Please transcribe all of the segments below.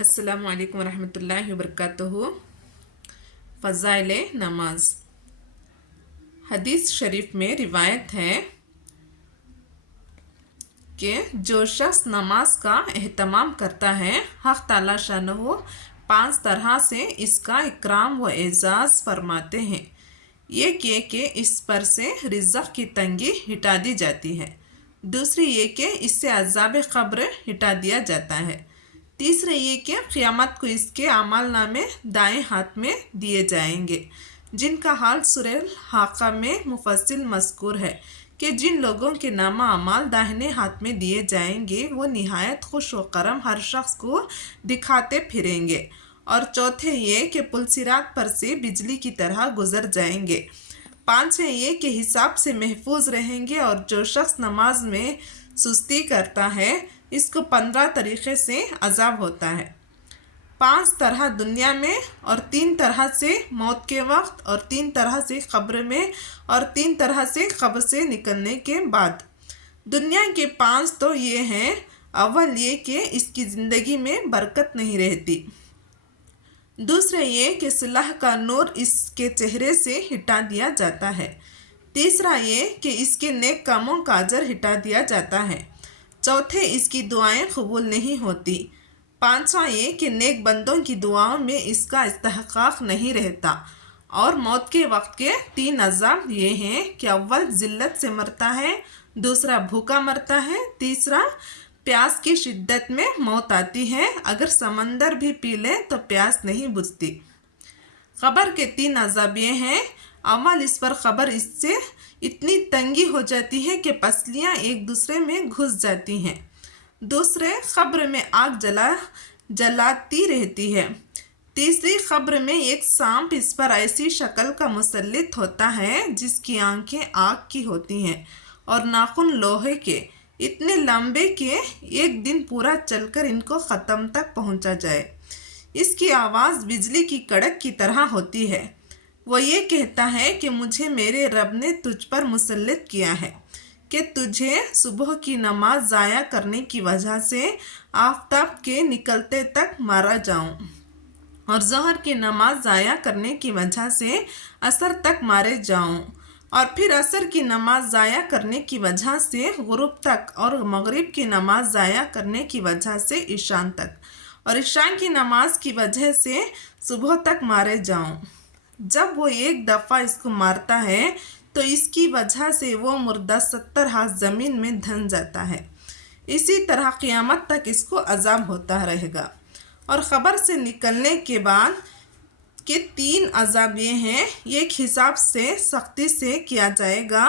अस्सलामु अलैकुम वरहमतुल्लाहि वबरकातुहू। फ़ज़ाइल नमाज। हदीस शरीफ में रिवायत है कि जो शख्स नमाज का एहतमाम करता है, हक़ ताला शानहू 5 तरह से इसका इकराम व एज़ाज़ फरमाते हैं। ये कि इस पर से रिज़्क़ की तंगी हटा दी जाती है। दूसरी ये कि इससे अज़ाब क़ब्र हटा दिया जाता है। तीसरे ये कि क़यामत को इसके आमाल नामे दाएं हाथ में दिए जाएंगे, जिनका हाल सूरह हाक़ा में मुफस्सिल मज़कूर है कि जिन लोगों के नामा अमाल दाहिने हाथ में दिए जाएंगे वो निहायत खुश व करम हर शख्स को दिखाते फिरेंगे। और चौथे ये कि पुलसिरात पर से बिजली की तरह गुजर जाएंगे। पाँचवें ये कि हिसाब से महफूज रहेंगे। और जो शख्स नमाज में सुस्ती करता है, इसको 15 तरीक़े से अज़ाब होता है। 5 तरह दुनिया में, और 3 तरह से मौत के वक्त, और 3 तरह से क़ब्र में, और 3 तरह से क़ब्र से निकलने के बाद। दुनिया के 5 तो ये हैं। अव्वल ये कि इसकी ज़िंदगी में बरकत नहीं रहती। दूसरा ये कि सुलह का नूर इसके चेहरे से हटा दिया जाता है। तीसरा ये कि इसके नेक कामों का अजर हटा दिया जाता है। चौथे इसकी दुआएं कबूल नहीं होती। पाँचवा ये कि नेक बंदों की दुआओं में इसका इस्तेहक़ाक़ नहीं रहता। और मौत के वक्त के 3 अज़ाब ये हैं कि अव्वल ज़िल्लत से मरता है, दूसरा भूखा मरता है, तीसरा प्यास की शिद्दत में मौत आती है। अगर समंदर भी पी ले तो प्यास नहीं बुझती। क़ब्र के 3 अज़ाब ये हैं। अव्वल इस पर क़ब्र इससे इतनी तंगी हो जाती है कि पसलियाँ एक दूसरे में घुस जाती हैं। दूसरे क़ब्र में आग जलाती रहती है। तीसरी क़ब्र में एक सांप इस पर ऐसी शक्ल का मुसल्लित होता है जिसकी आंखें आग की होती हैं और नाखून लोहे के, इतने लंबे कि एक दिन पूरा चलकर इनको ख़त्म तक पहुंचा जाए। इसकी आवाज़ बिजली की कड़क की तरह होती है। वो ये कहता है कि मुझे मेरे रब ने तुझ पर मुसल्लित किया है कि तुझे सुबह की नमाज ज़ाया करने की वजह से आफ़ताब के निकलते तक मारा जाऊं, और ज़हर की नमाज ज़ाया करने की वजह से असर तक मारे जाऊं, और फिर असर की नमाज ज़ाया करने की वजह से गुरूब तक, और मगरिब की नमाज ज़ाया करने की वजह से ईशान तक, और ईशान की नमाज की वजह से सुबह तक मारे जाऊं। जब वो एक दफ़ा इसको मारता है तो इसकी वजह से वो मुर्दा 70 हाथ ज़मीन में धंस जाता है। इसी तरह क़यामत तक इसको अज़ाब होता रहेगा। और ख़बर से निकलने के बाद के 3 अज़ाब ये हैं। एक हिसाब से सख्ती से किया जाएगा,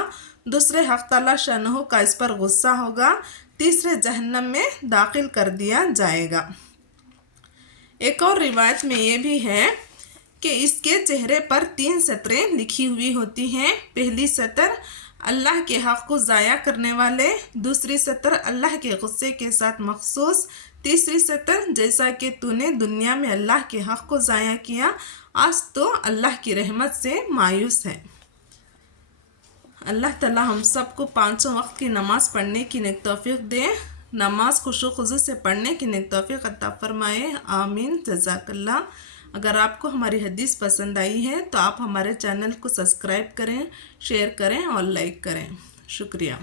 दूसरे हक़ ताला शानहू का इस पर गुस्सा होगा, तीसरे जहन्नम में दाखिल कर दिया जाएगा। एक और रिवायत में ये भी है कि इसके चेहरे पर 3 सतरें लिखी हुई होती हैं। पहली सतर अल्लाह के हक़ को ज़ाया करने वाले, दूसरी सतर अल्लाह के गुस्से के साथ मखसूस, तीसरी सतर जैसा कि तूने दुनिया में अल्लाह के हक़ को ज़ाया किया, आज तो अल्लाह की रहमत से मायूस है। अल्लाह ताला हम सबको 5 वक्त की नमाज़ पढ़ने की नेक तौफ़ीक़ दे। नमाज खुशू खुज़ू से पढ़ने की नेक तौफ़ीक़ अता फ़रमाए। आमीन। जज़ाकल्लाह। अगर आपको हमारी हदीस पसंद आई है तो आप हमारे चैनल को सब्सक्राइब करें, शेयर करें और लाइक करें। शुक्रिया।